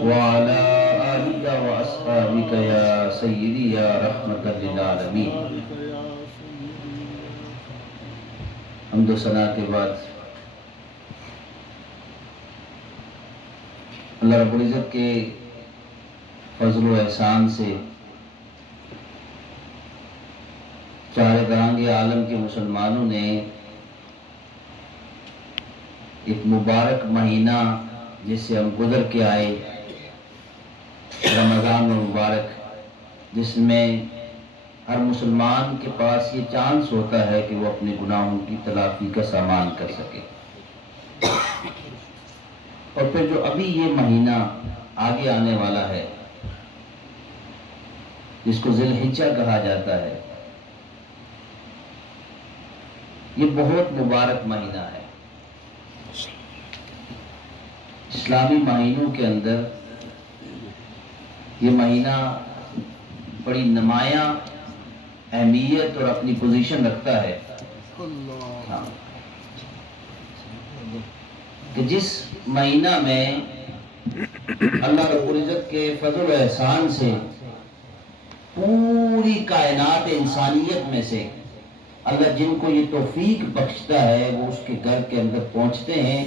وعلى آلك وأصحابك يا سيدي يا رحمة للعالمين۔ حمد و ثنا کے بعد اللہ رب العزت کے فضل و احسان سے چارے گرانگ عالم کے مسلمانوں نے ایک مبارک مہینہ جس سے ہم گزر کے آئے، رمضان المبارک، جس میں ہر مسلمان کے پاس یہ چانس ہوتا ہے کہ وہ اپنے گناہوں کی تلافی کا سامان کر سکے۔ اور پھر جو ابھی یہ مہینہ آگے آنے والا ہے جس کو ذی الحجہ کہا جاتا ہے، یہ بہت مبارک مہینہ ہے۔ اسلامی مہینوں کے اندر یہ مہینہ بڑی نمایاں اہمیت اور اپنی پوزیشن رکھتا ہے، کہ جس مہینہ میں اللہ رب العزت کے فضل و احسان سے پوری کائنات انسانیت میں سے اللہ جن کو یہ توفیق بخشتا ہے وہ اس کے گھر کے اندر پہنچتے ہیں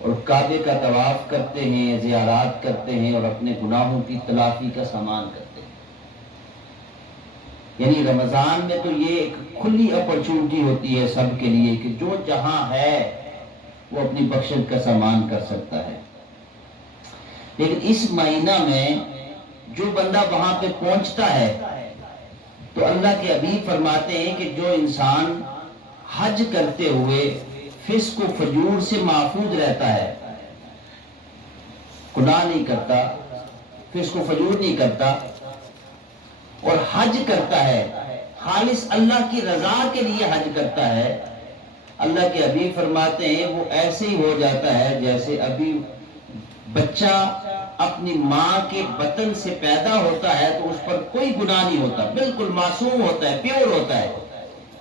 اور کعبے کا طواف کرتے ہیں، زیارات کرتے ہیں اور اپنے گناہوں کی تلافی کا سامان کرتے ہیں۔ یعنی رمضان میں تو یہ ایک کھلی اپرچونٹی ہوتی ہے سب کے لیے کہ جو جہاں ہے وہ اپنی بخشش کا سامان کر سکتا ہے، لیکن اس مہینہ میں جو بندہ وہاں پہ پہنچتا ہے تو اللہ کے حبیب فرماتے ہیں کہ جو انسان حج کرتے ہوئے فسق و فجور سے محفوظ رہتا ہے، گناہ نہیں کرتا، فسق و فجور نہیں کرتا اور حج کرتا ہے، خالص اللہ کی رضا کے لیے حج کرتا ہے، اللہ کے حبیب فرماتے ہیں وہ ایسے ہی ہو جاتا ہے جیسے ابھی بچہ اپنی ماں کے بطن سے پیدا ہوتا ہے تو اس پر کوئی گناہ نہیں ہوتا، بالکل معصوم ہوتا ہے، پیور ہوتا ہے۔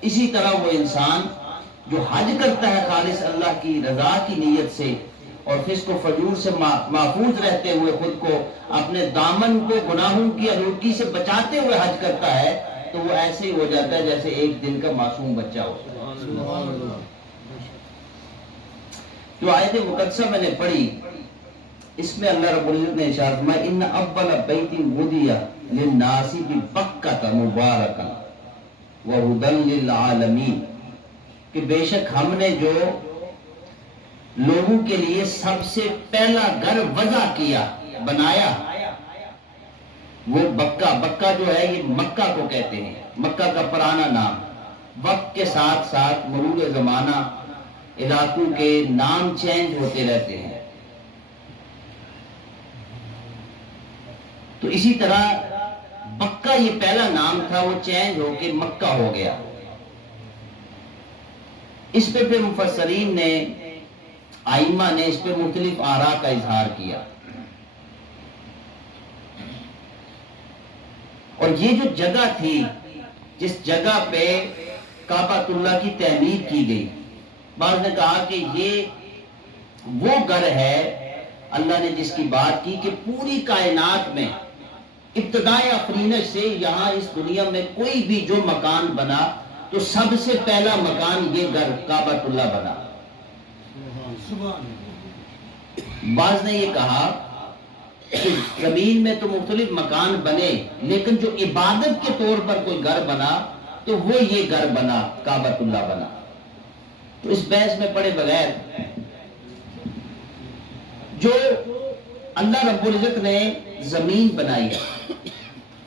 اسی طرح وہ انسان جو حج کرتا ہے خالص اللہ کی رضا کی نیت سے اور فسق و فجور سے محفوظ رہتے ہوئے خود کو اپنے دامن کو گناہوں کی آلودگی سے بچاتے ہوئے حج کرتا ہے تو وہ ایسے ہی ہو جاتا ہے جیسے ایک دن کا معصوم بچہ ہو۔ جو آیت مقدسہ میں نے پڑھی اس میں اللہ رب العزت نے ارشاد فرمایا ان اول بیت وضع للناس ببکۃ مبارکا وہدی للعالمین، کہ بے شک ہم نے جو لوگوں کے لیے سب سے پہلا گھر وضع کیا، بنایا، وہ بکہ جو ہے یہ مکہ کو کہتے ہیں، مکہ کا پرانا نام۔ وقت کے ساتھ ساتھ مرور زمانہ علاقوں کے نام چینج ہوتے رہتے ہیں، تو اسی طرح بکہ یہ پہلا نام تھا، وہ چینج ہو کے مکہ ہو گیا۔ اس پہ پھر مفسرین نے، آئمہ نے اس پہ مختلف آراء کا اظہار کیا، اور یہ جو جگہ تھی جس جگہ پہ کعبۃ اللہ کی تعمیر کی گئی، بعض نے کہا کہ یہ وہ گھر ہے اللہ نے جس کی بات کی کہ پوری کائنات میں ابتدائے افرینش سے یہاں اس دنیا میں کوئی بھی جو مکان بنا تو سب سے پہلا مکان یہ گھر کعبۃ اللہ بنا۔ بعض نے یہ کہا کہ زمین میں تو مختلف مکان بنے لیکن جو عبادت کے طور پر کوئی گھر بنا تو وہ یہ گھر بنا، کعبۃ اللہ بنا۔ تو اس بحث میں پڑے بغیر جو اللہ رب العزت نے زمین بنائی ہے،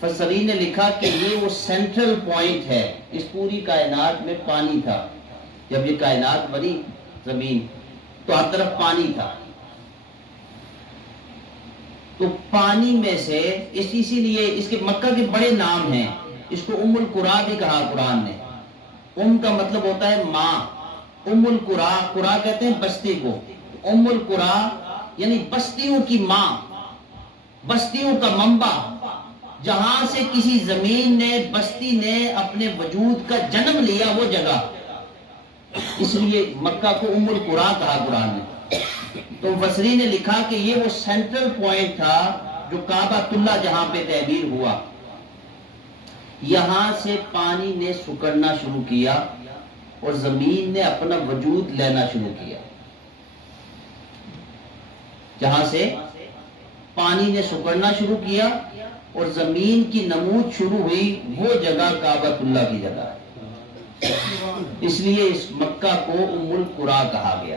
فسرین نے لکھا کہ یہ وہ سینٹرل پوائنٹ ہے، اس پوری کائنات میں پانی تھا، جب یہ کائنات بنی زمین تو ہر طرف پانی تھا، تو پانی میں سے اسی لیے اس کے مکہ کے بڑے نام ہیں، اس کو ام القریٰ بھی کہا قرآن نے۔ ام کا مطلب ہوتا ہے ماں، ام القریٰ، قریٰ کہتے ہیں بستی کو، ام القریٰ یعنی بستیوں کی ماں، بستیوں کا منبع، جہاں سے کسی زمین نے، بستی نے اپنے وجود کا جنم لیا، وہ جگہ، اس لیے مکہ کو ام القریٰ کہا قرآن نے۔ تو مفسرین نے لکھا کہ یہ وہ سینٹرل پوائنٹ تھا جو کعبۃ اللہ جہاں پہ تعمیر ہوا، یہاں سے پانی نے سکڑنا شروع کیا اور زمین نے اپنا وجود لینا شروع کیا. جہاں سے پانی نے سکڑنا شروع کیا اور زمین کی نمود شروع ہوئی، وہ جگہ کعبۃ اللہ کی جگہ ہے. اس لیے اس مکہ کو ام القریٰ کہا گیا.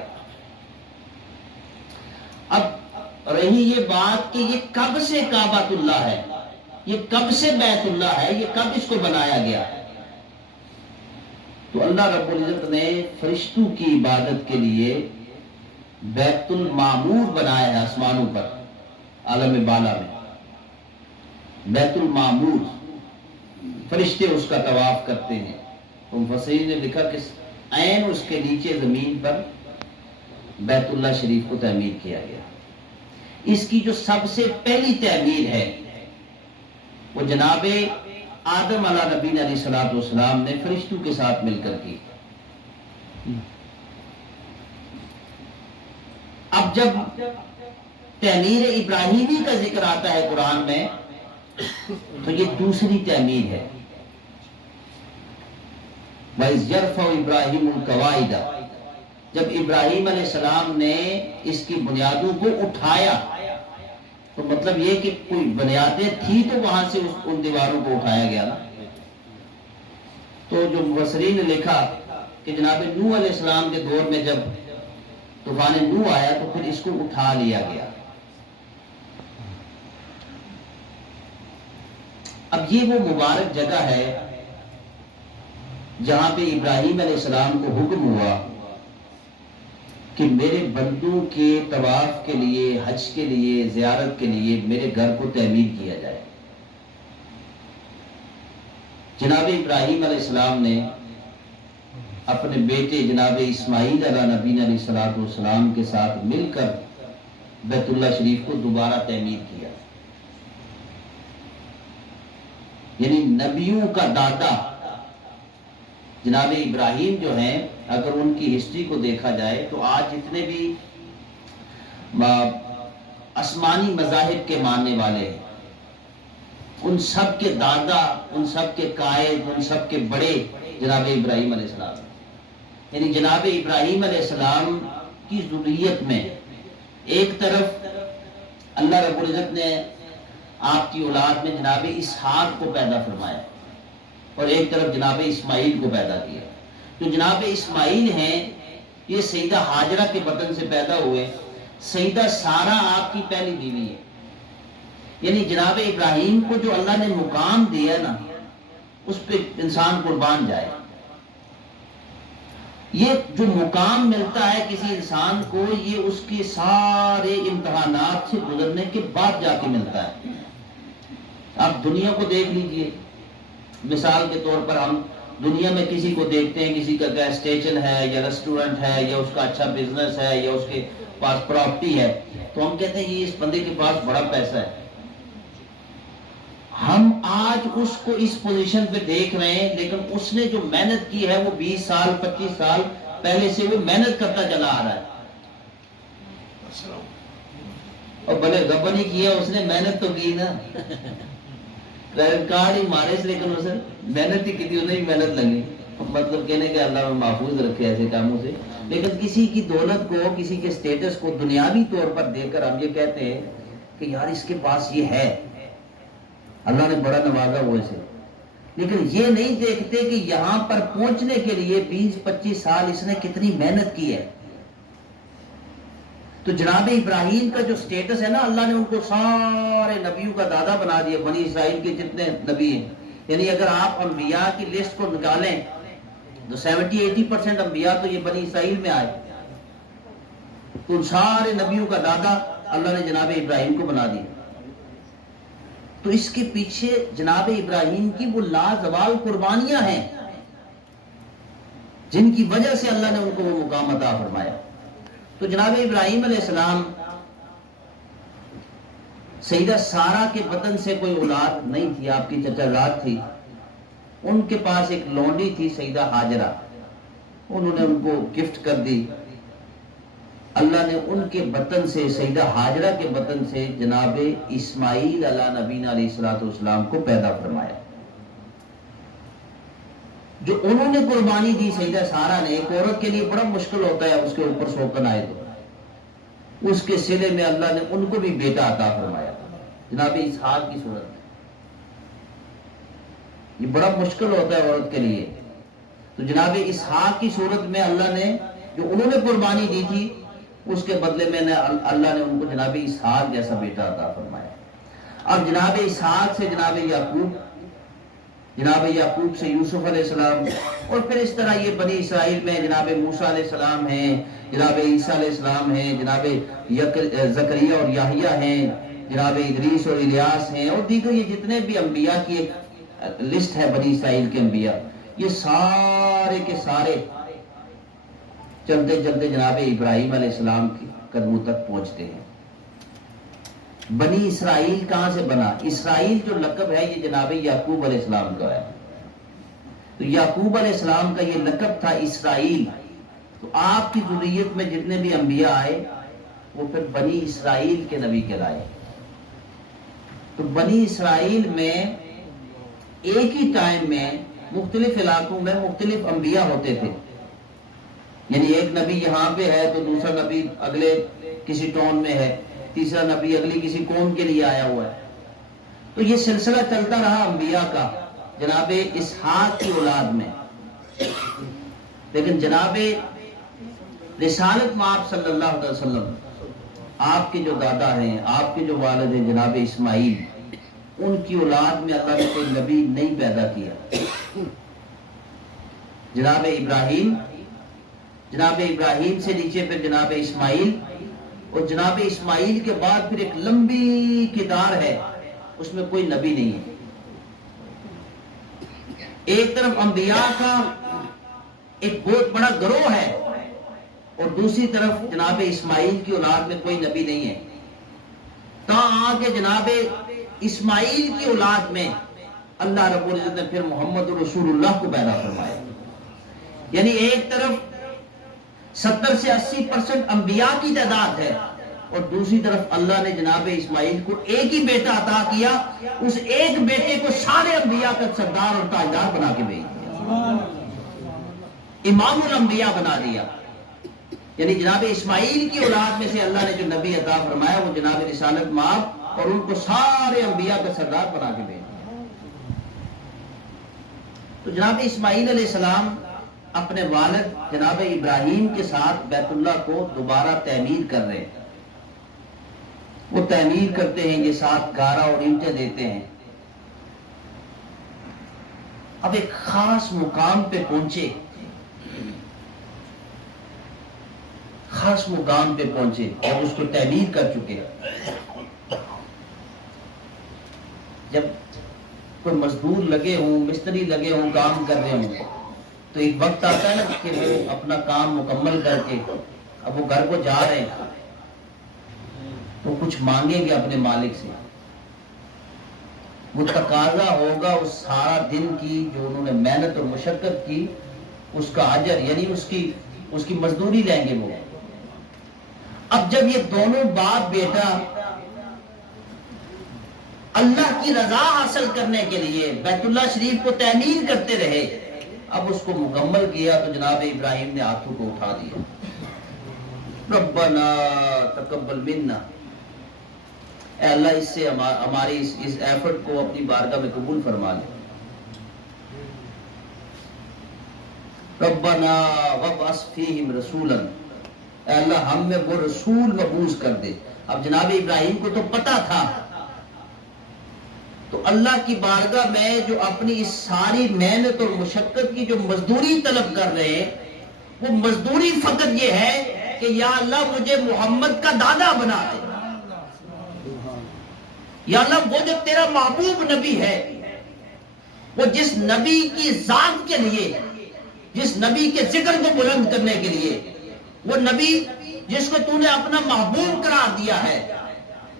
اب رہی یہ بات کہ یہ کب سے کعبۃ اللہ ہے، یہ کب سے بیت اللہ ہے، یہ کب اس کو بنایا گیا. تو اللہ رب العزت نے فرشتوں کی عبادت کے لیے بیت المعمور بنایا ہے آسمانوں پر، عالم بالا میں. بیت المعمور فرشتے اس کا طواف کرتے ہیں. تو مفسرین نے لکھا کہ عین اس کے نیچے زمین پر بیت اللہ شریف کو تعمیر کیا گیا. اس کی جو سب سے پہلی تعمیر ہے وہ جناب آدم علیہ نبی علیہ الصلوۃ والسلام نے فرشتوں کے ساتھ مل کر کی. اب جب تعمیر ابراہیمی کا ذکر آتا ہے قرآن میں تو یہ دوسری تعمیر ہے. وَإِذْ يَرْفَعُ إِبْرَاهِيمُ الْقَوَاعِدَ، جب ابراہیم علیہ السلام نے اس کی بنیادوں کو اٹھایا، تو مطلب یہ کہ کوئی بنیادیں تھی تو وہاں سے ان دیواروں کو اٹھایا گیا نا. تو جو مفسرین نے لکھا کہ جناب نوح علیہ السلام کے دور میں جب طوفان نوح آیا تو پھر اس کو اٹھا لیا گیا. اب یہ وہ مبارک جگہ ہے جہاں پہ ابراہیم علیہ السلام کو حکم ہوا کہ میرے بندوں کے طواف کے لیے، حج کے لیے، زیارت کے لیے میرے گھر کو تعمیر کیا جائے. جناب ابراہیم علیہ السلام نے اپنے بیٹے جناب اسماعیل علیہ نبی علیہ الصلوۃ والسلام کے ساتھ مل کر بیت اللہ شریف کو دوبارہ تعمیر کیا. یعنی نبیوں کا دادا جناب ابراہیم جو ہیں، اگر ان کی ہسٹری کو دیکھا جائے تو آج جتنے بھی آسمانی مذاہب کے ماننے والے ہیں، ان سب کے دادا، ان سب کے قائد، ان سب کے بڑے جناب ابراہیم علیہ السلام. یعنی جناب ابراہیم علیہ السلام کی ذریت میں ایک طرف اللہ رب العزت نے آپ کی اولاد میں جناب اسحاق کو پیدا فرمایا اور ایک طرف جناب اسماعیل کو پیدا کیا. جو جناب اسماعیل ہیں یہ سیدہ ہاجرہ کے بطن سے پیدا ہوئے. سیدہ سارہ آپ کی پہلی بیوی ہے. یعنی جناب ابراہیم کو جو اللہ نے مقام دیا نا، اس پہ انسان قربان جائے. یہ جو مقام ملتا ہے کسی انسان کو، یہ اس کے سارے امتحانات سے گزرنے کے بعد جا کے ملتا ہے. آپ دنیا کو دیکھ لیجئے، مثال کے طور پر ہم دنیا میں کسی کو دیکھتے ہیں، کسی کا گیس اسٹیشن ہے یا ریسٹورنٹ ہے یا اس کا اچھا بزنس ہے یا اس کے پاس پراپرٹی ہے، تو ہم کہتے ہیں یہ اس بندے کے پاس بڑا پیسہ ہے. ہم آج اس کو اس پوزیشن پہ دیکھ رہے ہیں، لیکن اس نے جو محنت کی ہے وہ 20 سال 25 سال پہلے سے وہ محنت کرتا چلا آ رہا ہے. اور بھلے گپ نہیں کیا، اس نے محنت تو کی نا، کریڈٹ کارڈ ہی مارے سے، لیکن اسے محنت ہی کی تھی، انہیں محنت لگی. مطلب کہنے کہ اللہ میں محفوظ رکھے ایسے کاموں سے. لیکن کسی کی دولت کو، کسی کے سٹیٹس کو دنیاوی طور پر دیکھ کر ہم یہ کہتے ہیں کہ یار اس کے پاس یہ ہے، اللہ نے بڑا نوازا وہ اسے. لیکن یہ نہیں دیکھتے کہ یہاں پر پہنچنے کے لیے 20-25 سال اس نے کتنی محنت کی ہے. تو جناب ابراہیم کا جو سٹیٹس ہے نا، اللہ نے ان کو سارے نبیوں کا دادا بنا دیا، بنی اسرائیل کے جتنے نبی ہیں. یعنی اگر آپ انبیاء کی لسٹ کو نکالیں تو 70-80% انبیاء تو یہ بنی اسرائیل میں آئے. تو ان سارے نبیوں کا دادا اللہ نے جناب ابراہیم کو بنا دیا. تو اس کے پیچھے جناب ابراہیم کی وہ لازوال قربانیاں ہیں جن کی وجہ سے اللہ نے ان کو وہ مقام عطا فرمایا. تو جناب ابراہیم علیہ السلام، سیدہ سارہ کے بطن سے کوئی اولاد نہیں تھی، آپ کی چچا زاد تھی. ان کے پاس ایک لونڈی تھی سیدہ ہاجرہ، انہوں نے ان کو گفٹ کر دی. اللہ نے ان کے بطن سے، سیدہ ہاجرہ کے بطن سے جناب اسماعیل علیہ نبینا علیہ الصلوۃ والسلام کو پیدا فرمایا۔ جو انہوں نے قربانی دی سیدہ سارہ نے، ایک عورت کے لیے بڑا مشکل ہوتا ہے اس کے اوپر سوکن آئے تو اس کے صلے میں اللہ نے ان کو بھی بیٹا عطا فرمایا جناب اسحاق کی صورت میں۔ یہ بڑا مشکل ہوتا ہے عورت کے لیے، تو جناب اسحاق کی صورت میں اللہ نے جو انہوں نے قربانی دی تھی اس کے بدلے میں اللہ نے ان کو جناب اسحاق جیسا بیٹا عطا فرمایا۔ اب جناب اسحاق سے جناب یعقوب سے یوسف علیہ السلام، اور پھر اس طرح یہ بنی اسرائیل میں جناب موسیٰ علیہ السلام ہیں، جناب عیسیٰ علیہ السلام ہیں، جناب زکریا اور یحییٰ ہیں، جناب ادریس اور الیاس ہیں، اور دیگر یہ جتنے بھی انبیاء کی ایک لسٹ ہے بنی اسرائیل کے انبیاء، یہ سارے کے سارے چلتے چلتے جناب ابراہیم علیہ السلام کے قدموں تک پہنچتے ہیں۔ بنی اسرائیل کہاں سے بنا؟ اسرائیل جو لقب ہے یہ جناب یعقوب علیہ السلام کا ہے، تو یعقوب علیہ السلام کا یہ لقب تھا اسرائیل۔ تو آپ کی ذریت میں جتنے بھی انبیاء آئے وہ پھر بنی اسرائیل کے نبی کہلائے۔ تو بنی اسرائیل میں ایک ہی ٹائم میں مختلف علاقوں میں مختلف انبیاء ہوتے تھے، یعنی ایک نبی یہاں پہ ہے تو دوسرا نبی اگلے کسی ٹاؤن میں ہے، تیسرا نبی اگلی کسی قوم کے لیے آیا ہوا ہے۔ تو یہ سلسلہ چلتا رہا انبیاء کا جناب اسحاق کی اولاد میں، لیکن جناب رسالت مآب صلی اللہ علیہ وسلم، آپ کے جو دادا ہیں، آپ کے جو والد ہیں جناب اسماعیل، ان کی اولاد میں اللہ نے کوئی نبی نہیں پیدا کیا۔ جناب ابراہیم سے نیچے پھر جناب اسماعیل، اور جناب اسماعیل کے بعد پھر ایک لمبی قطار ہے، اس میں کوئی نبی نہیں ہے۔ ایک طرف انبیاء کا ایک بہت بڑا گروہ ہے، اور دوسری طرف جناب اسماعیل کی اولاد میں کوئی نبی نہیں ہے، آگے جناب اسماعیل کی اولاد میں اللہ رب العزت نے پھر محمد رسول اللہ کو پیدا فرمایا۔ یعنی ایک طرف 70 سے 80% انبیاء کی تعداد ہے، اور دوسری طرف اللہ نے جناب اسماعیل کو ایک ہی بیٹا عطا کیا، اس ایک بیٹے کو سارے انبیاء کا سردار اور تاجدار بنا کے بھیج دیا، امام الانبیاء بنا دیا۔ یعنی جناب اسماعیل کی اولاد میں سے اللہ نے جو نبی عطا فرمایا وہ جناب رسالت مآب، اور ان کو سارے انبیاء کا سردار بنا کے بھیج دیا۔ تو جناب اسماعیل علیہ السلام اپنے والد جناب ابراہیم کے ساتھ بیت اللہ کو دوبارہ تعمیر کر رہے ہیں۔ وہ تعمیر کرتے ہیں، یہ ساتھ گارا اور اینٹیں دیتے ہیں۔ اب ایک خاص مقام پہ پہنچے، اور اس کو تعمیر کر چکے۔ جب کوئی مزدور لگے ہوں، مستری لگے ہوں، کام کر رہے ہوں، تو ایک وقت آتا ہے نا کہ وہ اپنا کام مکمل کر کے اب وہ گھر کو جا رہے ہیں، وہ کچھ مانگیں گے اپنے مالک سے، وہ تقاضا ہوگا اس سارا دن کی جو انہوں نے محنت اور مشقت کی، اس کا اجر، یعنی اس کی مزدوری لیں گے وہ۔ اب جب یہ دونوں باپ بیٹا اللہ کی رضا حاصل کرنے کے لیے بیت اللہ شریف کو تعمیر کرتے رہے، اب اس کو مکمل کیا تو جناب ابراہیم نے ہاتھوں کو اٹھا دیا، ربنا تقبل منا، اے اللہ اس سے ہماری اس ایفرٹ کو اپنی بارگاہ میں قبول فرما لے، ربنا وابعث فیہم رسولا، اے اللہ ہم میں وہ رسول مبعوث کر دے۔ اب جناب ابراہیم کو تو پتا تھا، تو اللہ کی بارگاہ میں جو اپنی اس ساری محنت اور مشقت کی جو مزدوری طلب کر رہے ہیں، وہ مزدوری فقط یہ ہے کہ یا اللہ مجھے محمد کا دادا بنا دے، یا اللہ وہ جو تیرا محبوب نبی ہے، وہ جس نبی کی ذات کے لیے، جس نبی کے ذکر کو بلند کرنے کے لیے، وہ نبی جس کو تو نے اپنا محبوب قرار دیا ہے،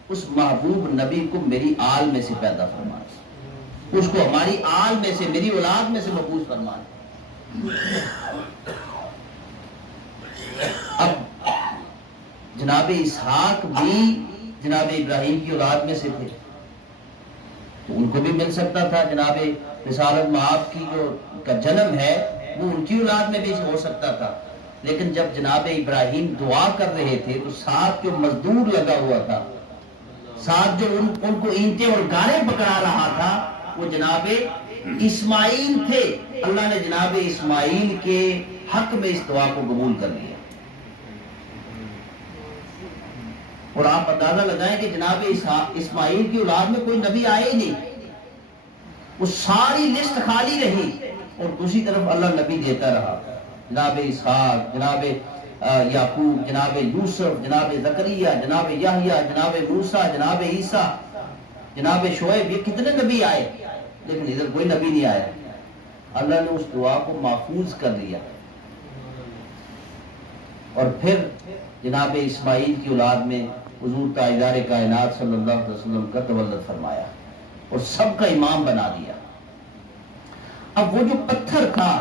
اس محبوب نبی کو میری آل میں سے پیدا فرما، اس کو ہماری آل میں سے، میری اولاد میں سے مبعوث فرما۔ اب جناب اسحاق بھی جناب ابراہیم کی اولاد میں سے تھے، تو ان کو بھی مل سکتا تھا۔ جناب رسالت مآب کی جو کا جنم ہے وہ ان کی اولاد میں بھی ہو سکتا تھا، لیکن جب جناب ابراہیم دعا کر رہے تھے تو ساتھ جو مزدور لگا ہوا تھا، ساتھ جو ان کو اینٹیں اور گارے پکڑا رہا تھا، وہ جناب اسماعیل تھے۔ اللہ نے جناب اسماعیل کے حق میں اس دعا کو قبول کر لیا۔ اور آپ اندازہ لگائیں کہ جناب اسماعیل کی اولاد میں کوئی نبی آئے ہی نہیں، وہ ساری لسٹ خالی رہی، اور دوسری طرف اللہ نبی دیتا رہا۔ جناب اسحاق، جناب یعقوب، جناب یوسف، جناب زکریا، جناب یحییٰ، جناب موسیٰ، جناب عیسیٰ، جناب شعیب، یہ کتنے نبی آئے، لیکن ادھر کوئی نبی نہیں آیا۔ اللہ نے اس دعا کو محفوظ کر لیا، اور پھر جناب اسماعیل کی اولاد میں حضور تاجدار کائنات صلی اللہ علیہ وسلم کا تولد فرمایا اور سب کا امام بنا دیا۔ اب وہ جو پتھر تھا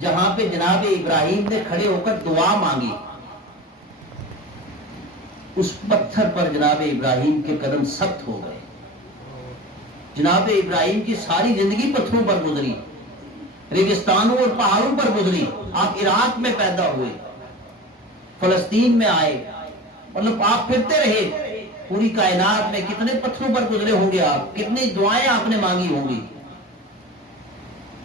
جہاں پہ جناب ابراہیم نے کھڑے ہو کر دعا مانگی، اس پتھر پر جناب ابراہیم کے قدم سخت ہو گئے۔ جناب ابراہیم کی ساری زندگی پتھروں پر گزری، ریگستانوں اور پہاڑوں پر گزری۔ آپ عراق میں پیدا ہوئے، فلسطین میں آئے، مطلب آپ پھرتے رہے پوری کائنات میں، کتنے پتھروں پر گزرے ہوں گے آپ، کتنی دعائیں آپ نے مانگی ہوں گی،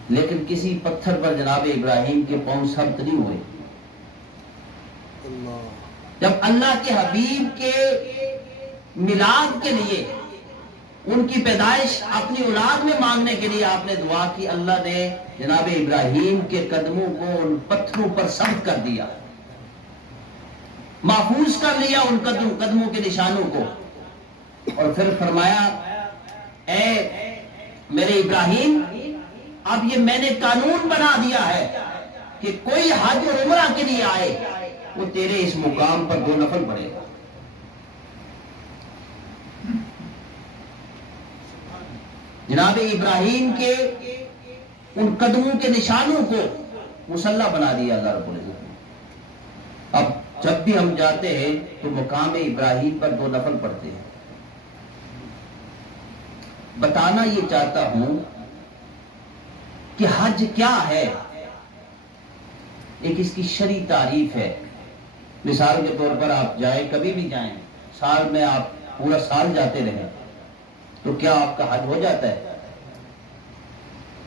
لیکن کسی پتھر پر جناب ابراہیم کے پاؤں سخت نہیں ہوئے۔ جب اللہ کے حبیب کے میلاد کے لیے، ان کی پیدائش اپنی اولاد میں مانگنے کے لیے آپ نے دعا کی، اللہ نے جناب ابراہیم کے قدموں کو ان پتھروں پر ثبت کر دیا، محفوظ کر لیا ان قدموں کے نشانوں کو، اور پھر فرمایا اے میرے ابراہیم، اب یہ میں نے قانون بنا دیا ہے کہ کوئی حج اور عمرہ کے لیے آئے وہ تیرے اس مقام پر 2 نفل پڑے گا۔ جناب ابراہیم کے ان قدموں کے نشانوں کو مسلح بنا دیا اللہ رب العزت نے۔ اب جب بھی ہم جاتے ہیں تو مقام ابراہیم پر 2 نفل پڑھتے ہیں۔ بتانا یہ چاہتا ہوں کہ حج کیا ہے، ایک اس کی شرعی تعریف ہے۔ مثال کے طور پر آپ جائیں، کبھی بھی جائیں، سال میں آپ پورا سال جاتے رہیں تو کیا آپ کا حج ہو جاتا ہے؟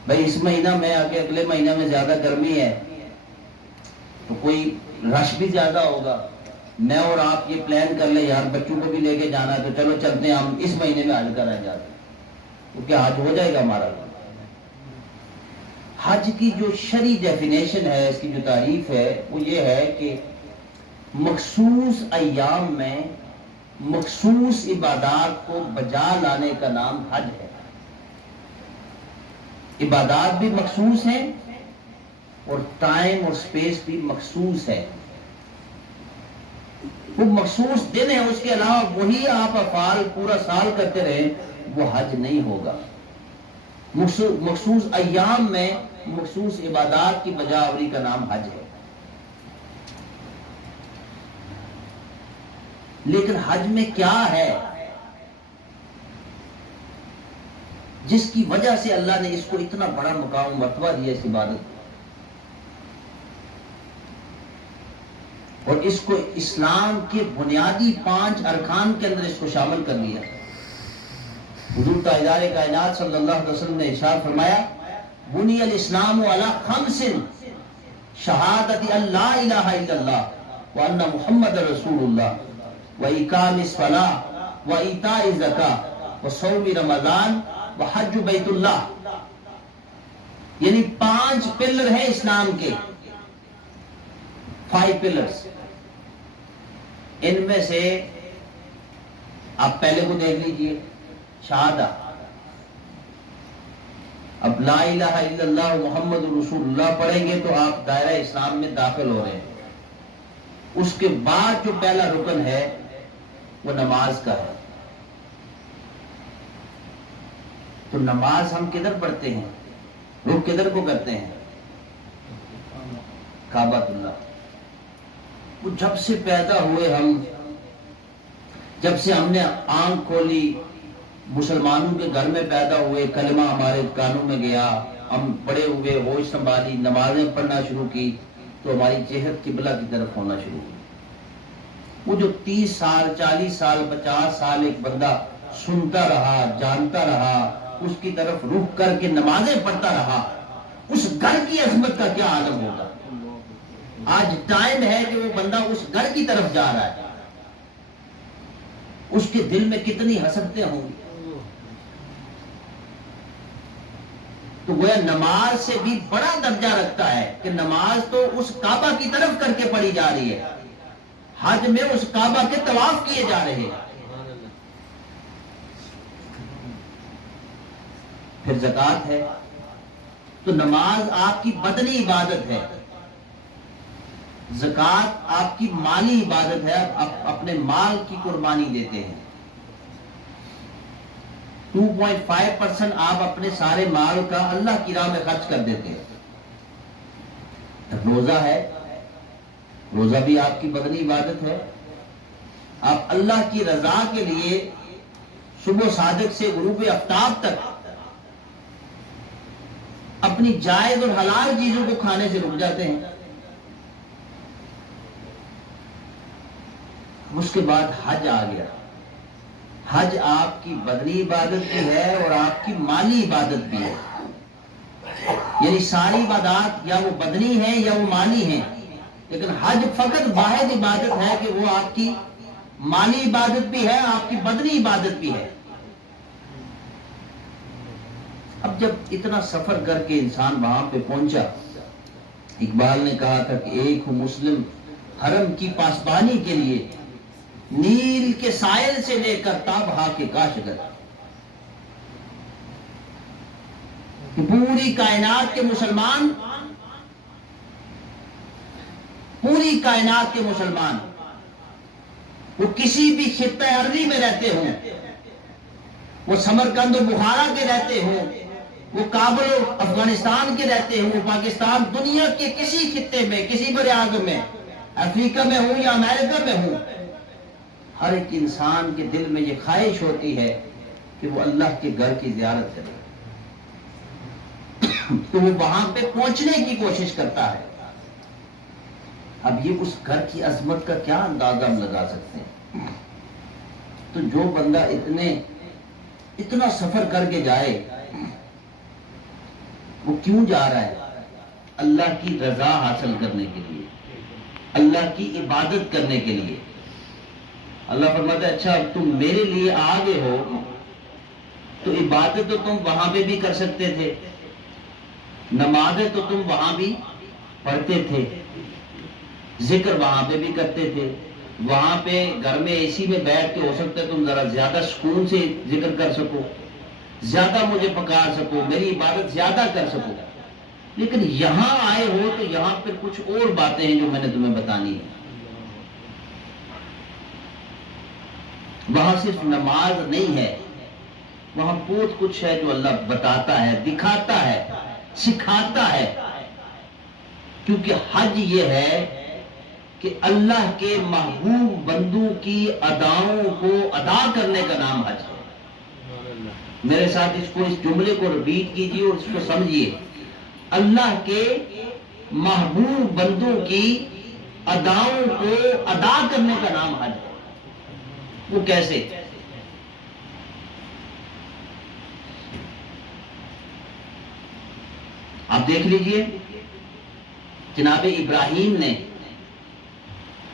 بھائی اس مہینہ میں آگے اگلے مہینہ میں زیادہ گرمی ہے تو کوئی رش بھی زیادہ ہوگا، میں اور آپ یہ پلان کر لیں یار بچوں کو بھی لے کے جانا ہے تو چلو چلتے ہیں ہم اس مہینے میں حج کرنے جاتے ہیں، تو کیا حج ہو جائے گا ہمارا؟ حج کی جو شرعی ڈیفینیشن ہے، اس کی جو تعریف ہے وہ یہ ہے کہ مخصوص ایام میں مخصوص عبادات کو بجا لانے کا نام حج ہے۔ عبادات بھی مخصوص ہیں اور ٹائم اور سپیس بھی مخصوص ہے، وہ مخصوص دن ہے، اس کے علاوہ وہی آپ افعال پورا سال کرتے رہیں وہ حج نہیں ہوگا۔ مخصوص ایام میں مخصوص عبادات کی بجاوری کا نام حج ہے۔ لیکن حج میں کیا ہے جس کی وجہ سے اللہ نے اس کو اتنا بڑا مقام مرتبہ دیا، اس عبادت کو، اور اس کو اسلام کے بنیادی 5 ارکان کے اندر اس کو شامل کر لیا۔ حضور تاجدار کائنات صلی اللہ علیہ وسلم نے ارشاد فرمایا بنی الاسلام علی 5 شہادت اللہ الہ الا اللہ وان محمد رسول اللہ واقام الصلاۃ وایتاء الزکاۃ وصوم رمضان وحج بیت اللہ، یعنی 5 پلر ہیں اسلام کے، 5 پلرز۔ ان میں سے آپ پہلے کو دیکھ لیجئے، شہادہ، اب لا الہ الا اللہ محمد رسول اللہ پڑھیں گے تو آپ دائرہ اسلام میں داخل ہو رہے ہیں۔ اس کے بعد جو پہلا رکن ہے وہ نماز کا ہے۔ تو نماز ہم کدھر پڑھتے ہیں، رخ کدھر کو کرتے ہیں؟ کعبۃ اللہ۔ وہ جب سے پیدا ہوئے ہم، جب سے ہم نے آنکھ کھولی، مسلمانوں کے گھر میں پیدا ہوئے، کلمہ ہمارے کانوں میں گیا، ہم بڑے ہوئے، ہوش سنبھالی، نمازیں پڑھنا شروع کی، تو ہماری جہت قبلہ کی طرف ہونا شروع ہوئی۔ وہ جو 30 سال 40 سال 50 سال ایک بندہ سنتا رہا، جانتا رہا، اس کی طرف رخ کر کے نمازیں پڑھتا رہا، اس گھر کی عظمت کا کیا عالم ہوگا۔ آج ٹائم ہے کہ وہ بندہ اس گھر کی طرف جا رہا ہے، اس کے دل میں کتنی حسرتیں ہوں گی۔ تو گویا نماز سے بھی بڑا درجہ رکھتا ہے کہ نماز تو اس کعبہ کی طرف کر کے پڑھی جا رہی ہے، حج میں اس کعبہ کے طواف کیے جا رہے ہیں۔ پھر زکوٰۃ ہے، تو نماز آپ کی بدنی عبادت ہے، زکوٰۃ آپ کی مالی عبادت ہے، آپ اپنے مال کی قربانی دیتے ہیں۔ 2.5% آپ اپنے سارے مال کا اللہ کی راہ میں خرچ کر دیتے ہیں۔ روزہ ہے، روزہ بھی آپ کی بدنی عبادت ہے، آپ اللہ کی رضا کے لیے صبح صادق سے غروب آفتاب تک اپنی جائز اور حلال چیزوں کو کھانے سے رک جاتے ہیں۔ اس کے بعد حج آ گیا۔ حج آپ کی بدنی عبادت بھی ہے اور آپ کی مالی عبادت بھی ہے، یعنی ساری عبادات یا وہ بدنی ہیں یا وہ مالی ہیں، لیکن حج فقط واحد عبادت ہے کہ وہ آپ کی مالی عبادت بھی ہے، آپ کی بدنی عبادت بھی ہے۔ اب جب اتنا سفر کر کے انسان وہاں پہ پہنچا، اقبال نے کہا تھا کہ ایک ہوں مسلم حرم کی پاسبانی کے لیے، نیل کے سائل سے لے کر تابہا کے کاشگر، کہ پوری کائنات کے مسلمان، پوری کائنات کے مسلمان، وہ کسی بھی خطہ عربی میں رہتے ہوں، وہ سمرقند و بخارا کے رہتے ہوں، وہ کابل و افغانستان کے رہتے ہوں، وہ پاکستان، دنیا کے کسی خطے میں، کسی بر اعظم میں، افریقہ میں ہوں یا امریکہ میں ہوں، ہر ایک انسان کے دل میں یہ خواہش ہوتی ہے کہ وہ اللہ کے گھر کی زیارت کرے، تو وہ وہاں پہ پہنچنے کی کوشش کرتا ہے۔ اب یہ اس گھر کی عظمت کا کیا اندازہ ہم لگا سکتے ہیں۔ تو جو بندہ اتنا سفر کر کے جائے، وہ کیوں جا رہا ہے؟ اللہ کی رضا حاصل کرنے کے لیے، اللہ کی عبادت کرنے کے لیے۔ اللہ فرماتا ہے اچھا اب تم میرے لیے آگے ہو تو عبادت تو تم وہاں پہ بھی کر سکتے تھے، نمازیں تو تم وہاں بھی پڑھتے تھے، ذکر وہاں پہ بھی کرتے تھے، وہاں پہ گھر میں اے سی میں بیٹھ کے ہو سکتا ہے تم ذرا زیادہ سکون سے ذکر کر سکو، زیادہ مجھے پکار سکو، میری عبادت زیادہ کر سکو، لیکن یہاں آئے ہو تو یہاں پہ کچھ اور باتیں ہیں جو میں نے تمہیں بتانی ہے۔ وہاں صرف نماز نہیں ہے، وہاں بہت کچھ ہے جو اللہ بتاتا ہے، دکھاتا ہے، سکھاتا ہے، کیونکہ حج یہ ہے کہ اللہ کے محبوب بندوں کی اداؤں کو ادا کرنے کا نام حج ہے۔ میرے ساتھ اس جملے کو ریپیٹ کیجیے اور اس کو سمجھیے، اللہ کے محبوب بندوں کی اداؤں کو ادا کرنے کا نام حج ہے۔ وہ کیسے؟ آپ دیکھ لیجئے، جناب ابراہیم نے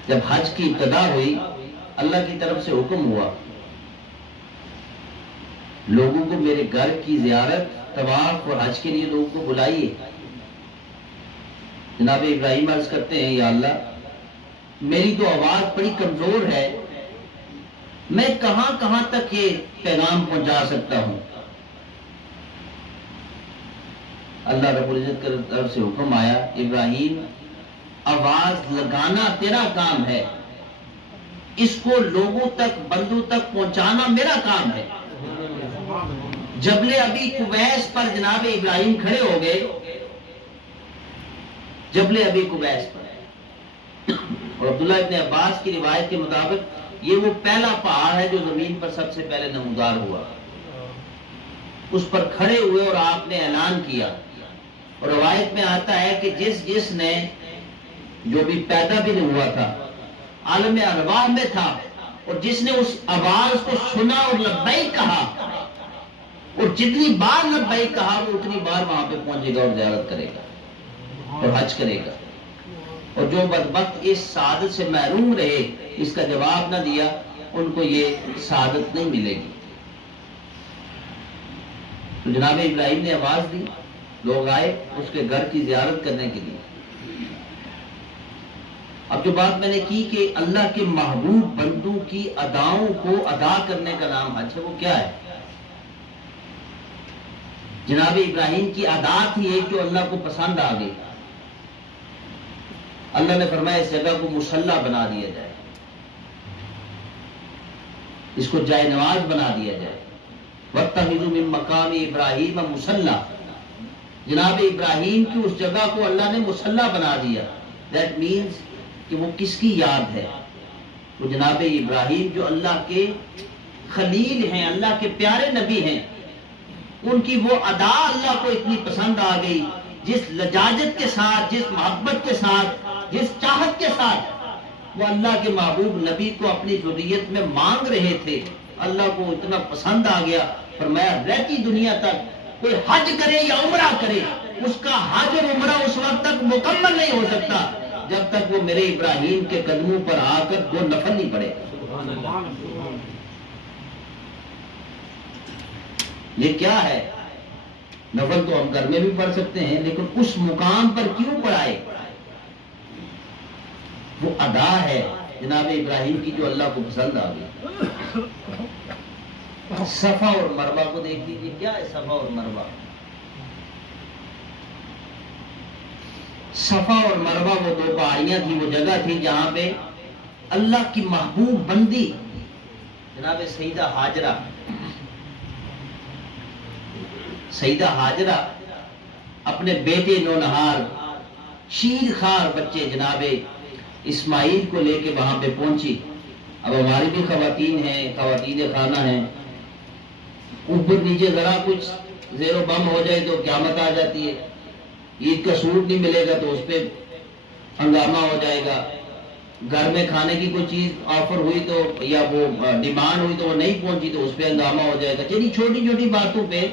جب حج کی ابتدا ہوئی، اللہ کی طرف سے حکم ہوا لوگوں کو میرے گھر کی زیارت، طواف اور حج کے لیے لوگوں کو بلائیے۔ جناب ابراہیم عرض کرتے ہیں یا اللہ میری تو آواز بڑی کمزور ہے، میں کہاں کہاں تک یہ پیغام پہنچا سکتا ہوں؟ اللہ رب العزت کی طرف سے حکم آیا، ابراہیم آواز لگانا تیرا کام ہے، اس کو لوگوں تک، بندوں تک پہنچانا میرا کام ہے۔ جبل ابی قبیس پر جناب ابراہیم کھڑے ہو گئے، جبل ابی قبیس پر اور عبداللہ ابن عباس کی روایت کے مطابق یہ وہ پہلا پہاڑ ہے جو زمین پر سب سے پہلے نمودار ہوا. اس پر کھڑے ہوئے اور آپ نے اعلان کیا. اور روایت میں آتا ہے کہ جس نے جو بھی پیدا بھی نہیں ہوا تھا عالم ارواح میں تھا اور جس نے اس آواز کو سنا اور لبیک کہا اور جتنی بار لبیک کہا وہ اتنی بار وہاں پہ پہنچے گا اور زیارت کرے گا اور حج کرے گا. اور جو بدبخت اس سعادت سے محروم رہے اس کا جواب نہ دیا ان کو یہ سعادت نہیں ملے گی. تو جناب ابراہیم نے آواز دی, لوگ آئے اس کے گھر کی زیارت کرنے کے لیے. اب جو بات میں نے کی کہ اللہ کے محبوب بندوں کی اداؤں کو ادا کرنے کا نام حج ہے, وہ کیا ہے؟ جناب ابراہیم کی ادا تھی ایک جو اللہ کو پسند آ گئی. اللہ نے فرمایا اس جگہ کو مصلی بنا دیا جائے, اس کو جائے نماز بنا دیا جائے. وَاتَّخِذُوا مِن مَّقَامِ إِبْرَاهِيمَ مُصَلًّى, جناب ابراہیم کی اس جگہ کو اللہ نے مصلی بنا دیا. دیٹ مینز کہ وہ کس کی یاد ہے؟ وہ جناب ابراہیم جو اللہ کے خلیل ہیں, اللہ کے پیارے نبی ہیں, ان کی وہ ادا اللہ کو اتنی پسند آ گئی جس لجاجت کے ساتھ, جس محبت کے ساتھ, جس چاہت کے ساتھ وہ اللہ کے محبوب نبی کو اپنی ذریت میں مانگ رہے تھے. اللہ کو اتنا پسند آ گیا, فرمایا رہتی دنیا تک کوئی حج کرے یا عمرہ کرے اس کا حج اور عمرہ اس وقت تک مکمل نہیں ہو سکتا جب تک وہ میرے ابراہیم کے قدموں پر آ کر 2 نفل نہیں پڑے. یہ کیا ہے؟ نفل تو ہم گھر میں بھی پڑھ سکتے ہیں لیکن اس مقام پر کیوں پڑھائے؟ وہ ادا ہے جناب ابراہیم کی جو اللہ کو پسند آ گئی. صفا اور مروہ کو دیکھ لیجیے, کیا ہے صفا اور مروہ؟ صفا اور مروہ وہ 2 پہاڑیاں تھیں, وہ جگہ تھی جہاں پہ اللہ کی محبوب بندی جناب سیدہ ہاجرہ اپنے بیٹے نونہار شیر خار بچے جناب اسماعیل کو لے کے وہاں پہ پہنچی. اب ہماری بھی خواتین ہیں, خواتین خانہ ہیں, اوپر نیچے ذرا کچھ زیر و بم ہو جائے تو قیامت آ جاتی ہے. عید کا سوٹ نہیں ملے گا تو اس پہ ہنگامہ ہو جائے گا. گھر میں کھانے کی کوئی چیز آفر ہوئی تو یا وہ ڈیمانڈ ہوئی تو وہ نہیں پہنچی تو اس پہ ہنگامہ ہو جائے گا. چلیے چھوٹی چھوٹی باتوں پہ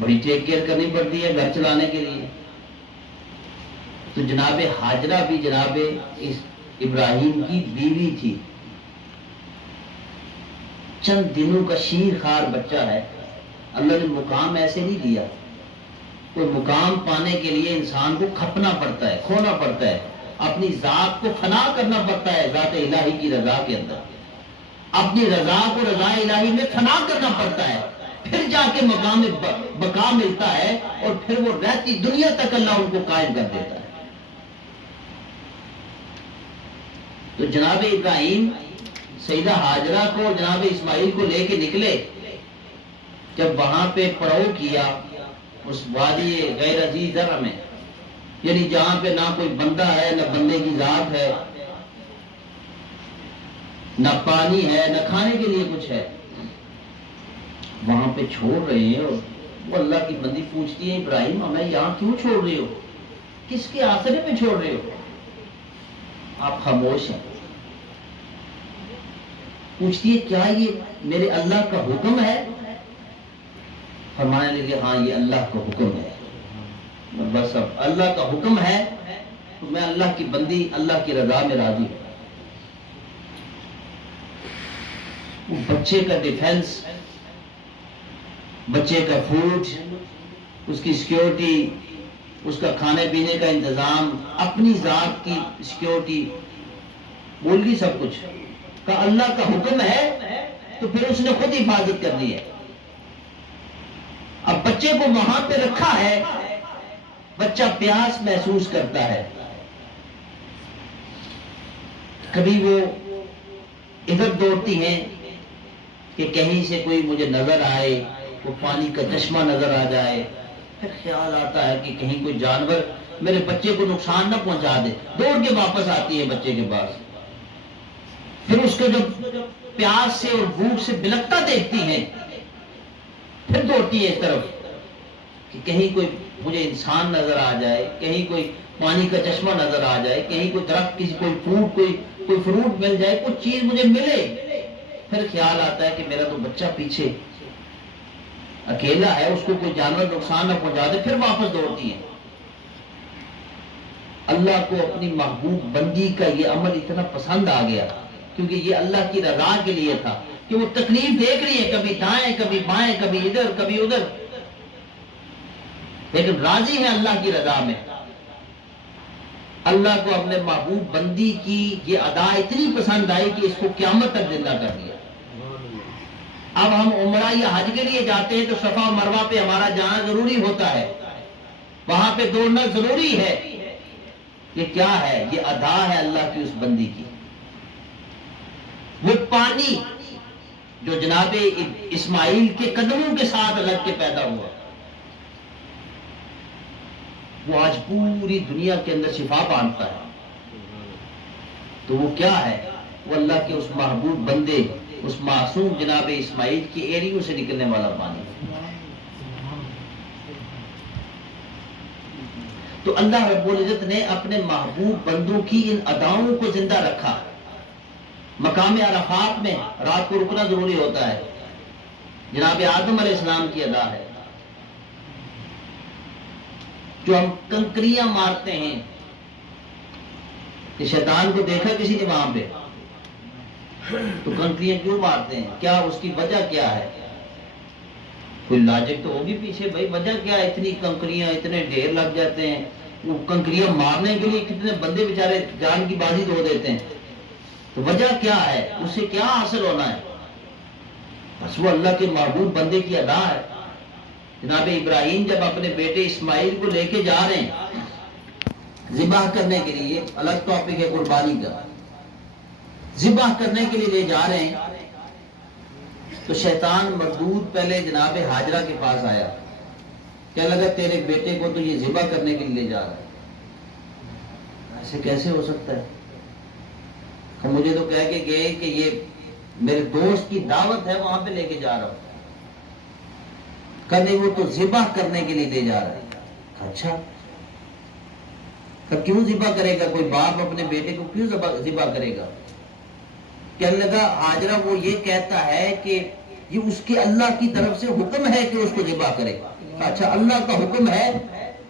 بڑی ٹیک کیئر کرنی پڑتی ہے گھر چلانے کے لیے. تو جناب ہاجرہ بھی جناب ابراہیم کی بیوی تھی. چند دنوں کا شیر خار بچہ ہے. اللہ نے مقام ایسے نہیں دیا. کوئی مقام پانے کے لیے انسان کو کھپنا پڑتا ہے, کھونا پڑتا ہے, اپنی ذات کو فنا کرنا پڑتا ہے ذات الہی کی رضا کے اندر. اپنی رضا کو رضا الہی میں فنا کرنا پڑتا ہے, پھر جا کے مقام بقا ملتا ہے اور پھر وہ رہتی دنیا تک اللہ ان کو قائم کر دیتا ہے. تو جناب ابراہیم سیدہ ہاجرہ کو جناب اسماعیل کو لے کے نکلے. جب وہاں پہ پڑاؤ کیا اس وادی غیر عزیز زرع میں, یعنی جہاں پہ نہ کوئی بندہ ہے نہ بندے کی ذات ہے, نہ پانی ہے نہ کھانے کے لیے کچھ ہے, وہاں پہ چھوڑ رہے ہیں. اور وہ اللہ کی بندی پوچھتی ہے ابراہیم ہمیں یہاں کیوں چھوڑ رہے ہو, کس کے آسرے پہ چھوڑ رہے ہو؟ آپ خاموش ہیں. پوچھتی ہے کیا یہ میرے اللہ کا حکم ہے؟ فرمانے لگے ہاں یہ اللہ کا حکم ہے. بس اب اللہ کا حکم ہے تو میں اللہ کی بندی اللہ کی رضا میں راضی ہوں. بچے کا ڈیفنس, بچے کا فوڈ, اس کی سیکیورٹی, اس کا کھانے پینے کا انتظام, اپنی ذات کی سیکیورٹی, بول گئی سب کچھ. کہ اللہ کا حکم ہے تو پھر اس نے خود حفاظت کرنی ہے. اب بچے کو وہاں پہ رکھا ہے, بچہ پیاس محسوس کرتا ہے. کبھی وہ ادھر دوڑتی ہیں کہ کہیں سے کوئی مجھے نظر آئے, وہ پانی کا چشمہ نظر آ جائے. پھر خیال آتا ہے کہ کہیں کوئی جانور میرے بچے کو نقصان نہ پہنچا دے، دوڑ کے واپس آتی ہے بچے کے پاس. پھر اس کو جب پیاس سے اور بھوک سے بلکتا دیکھتی ہیں پھر دوڑتی ہے اس طرف کہ کہیں کوئی مجھے انسان نظر آ جائے، کہیں کوئی پانی کا چشمہ نظر آ جائے، کہیں کوئی درخت، کسی کوئی فروٹ مل جائے، کوئی چیز مجھے ملے. پھر خیال آتا ہے کہ میرا تو بچہ پیچھے اکیلا ہے، اس کو کوئی جانور نقصان نہ پہنچا دے، پھر واپس دوڑتی ہیں. اللہ کو اپنی محبوب بندی کا یہ عمل اتنا پسند آ گیا کیونکہ یہ اللہ کی رضا کے لیے تھا کہ وہ تکلیف دیکھ رہی ہے، کبھی دائیں کبھی بائیں، کبھی ادھر کبھی ادھر، لیکن راضی ہے اللہ کی رضا میں. اللہ کو اپنے محبوب بندی کی یہ ادا اتنی پسند آئی کہ اس کو قیامت تک زندہ کر دیا. اب ہم عمرہ یا حج کے لیے جاتے ہیں تو صفا و مروہ پہ ہمارا جانا ضروری ہوتا ہے، وہاں پہ دوڑنا ضروری ہے. یہ کیا ہے؟ یہ ادا ہے اللہ کی اس بندی کی. وہ پانی جو جناب اسماعیل کے قدموں کے ساتھ لگ کے پیدا ہوا، وہ آج پوری دنیا کے اندر شفا باندھتا ہے. تو وہ کیا ہے؟ وہ اللہ کے اس محبوب بندے، اس معصوم جناب اسماعیل کی ایڑیوں سے نکلنے والا پانی. تو اللہ رب العزت نے اپنے محبوب بندوں کی ان اداؤں کو زندہ رکھا. مقام عرفات میں رات کو رکنا ضروری ہوتا ہے، جناب آدم علیہ السلام کی ادا ہے. جو ہم کنکریاں مارتے ہیں، کہ شیطان کو دیکھا کسی نے وہاں پہ، تو کنکریاں کیوں مارتے ہیں؟ کیا اس کی وجہ کیا ہے؟ کوئی لاجک تو ہوگی پیچھے، بھائی وجہ کیا ہے؟ اتنی کنکریاں، اتنے ڈھیر لگ جاتے ہیں، وہ کنکریاں مارنے کے لیے کتنے بندے بیچارے جان کی بازی دھو دیتے ہیں. تو وجہ کیا ہے؟ اس سے کیا حاصل ہونا ہے؟ بس وہ اللہ کے محبوب بندے کی ادا ہے. جناب ابراہیم جب اپنے بیٹے اسماعیل کو لے کے جا رہے ہیں ذبح کرنے کے لیے، الگ ٹاپک ہے قربانی کا، ذبح کرنے کے لیے لے جا رہے ہیں، تو شیطان مردود پہلے جناب ہاجرہ کے پاس آیا. کیا لگا تیرے بیٹے کو تو یہ ذبح کرنے کے لیے لے جا رہا ہے، ایسے کیسے ہو سکتا ہے؟ مجھے تو کہہ کے گئے کہ یہ میرے دوست کی دعوت ہے، وہاں پہ لے کے جا رہا ہوں. کہنے وہ تو ذبح کرنے کے لیے لے جا رہا ہے. اچھا کیوں ذبح کرے گا؟ کوئی باپ اپنے بیٹے کو کیوں ذبح کرے گا؟ کہنے لگا ہاجرہ وہ یہ کہتا ہے کہ یہ اس کے اللہ کی طرف سے حکم ہے کہ اس کو ذبح کرے. اچھا اللہ کا حکم ہے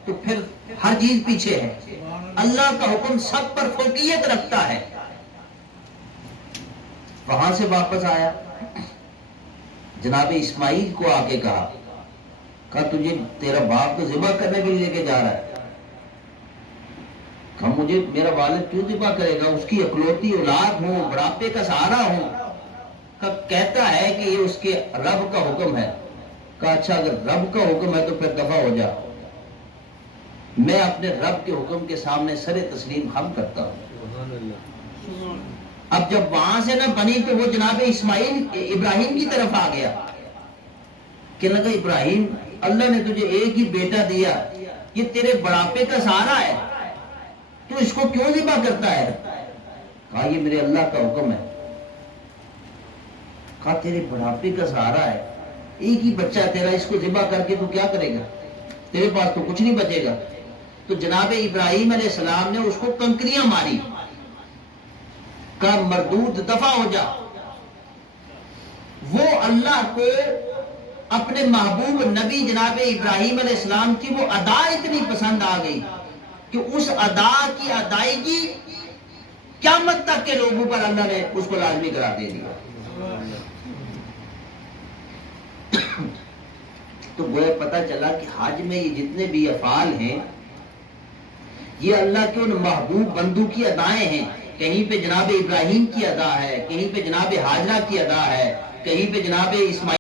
تو پھر ہر چیز پیچھے ہے. اللہ کا حکم سب پر فوقیت رکھتا ہے. وہاں سے واپس آیا، جناب اسماعیل کو آ کے کہا تجھے تیرا باپ کو ذبح کرنے کے لیے لے کے جا رہا ہے. کہا مجھے میرا والد کیوں ذبح کرے گا؟ اس کی اکلوتی اولاد ہوں، بڑھاپے کا سہارا ہوں. کہتا ہے کہ یہ اس کے رب کا حکم ہے. کہا اچھا اگر رب کا حکم ہے تو پھر دفع ہو جا، میں اپنے رب کے حکم کے سامنے سر تسلیم خم کرتا ہوں. اب جب وہاں سے نہ بنی تو وہ جناب اسماعیل ابراہیم کی طرف آ گیا کہ لگا ابراہیم اللہ نے تجھے ایک ہی بیٹا دیا، یہ تیرے بڑھاپے کا سہارا ہے، تو اس کو کیوں ذبح کرتا ہے؟ کہا یہ میرے اللہ کا حکم ہے. کہا تیرے بڑھاپے کا سہارا ہے، ایک ہی بچہ تیرا، اس کو ذبح کر کے تو کیا کرے گا؟ تیرے پاس تو کچھ نہیں بچے گا. تو جناب ابراہیم علیہ السلام نے اس کو کنکریاں ماری، کہا مردود دفع ہو جا. وہ اللہ کو اپنے محبوب نبی جناب ابراہیم علیہ السلام کی وہ ادا اتنی پسند آ گئی کہ اس ادا کی ادائیگی قیامت تک کے لوگوں پر اللہ نے اس کو لازمی قرار دے دیا. تو گویا پتہ چلا کہ حج میں یہ جتنے بھی افعال ہیں یہ اللہ کے ان محبوب بندوں کی ادائیں ہیں. کہیں پہ جناب ابراہیم کی ادا ہے، کہیں پہ جناب ہاجرہ کی ادا ہے، کہیں پہ جناب اسماعیل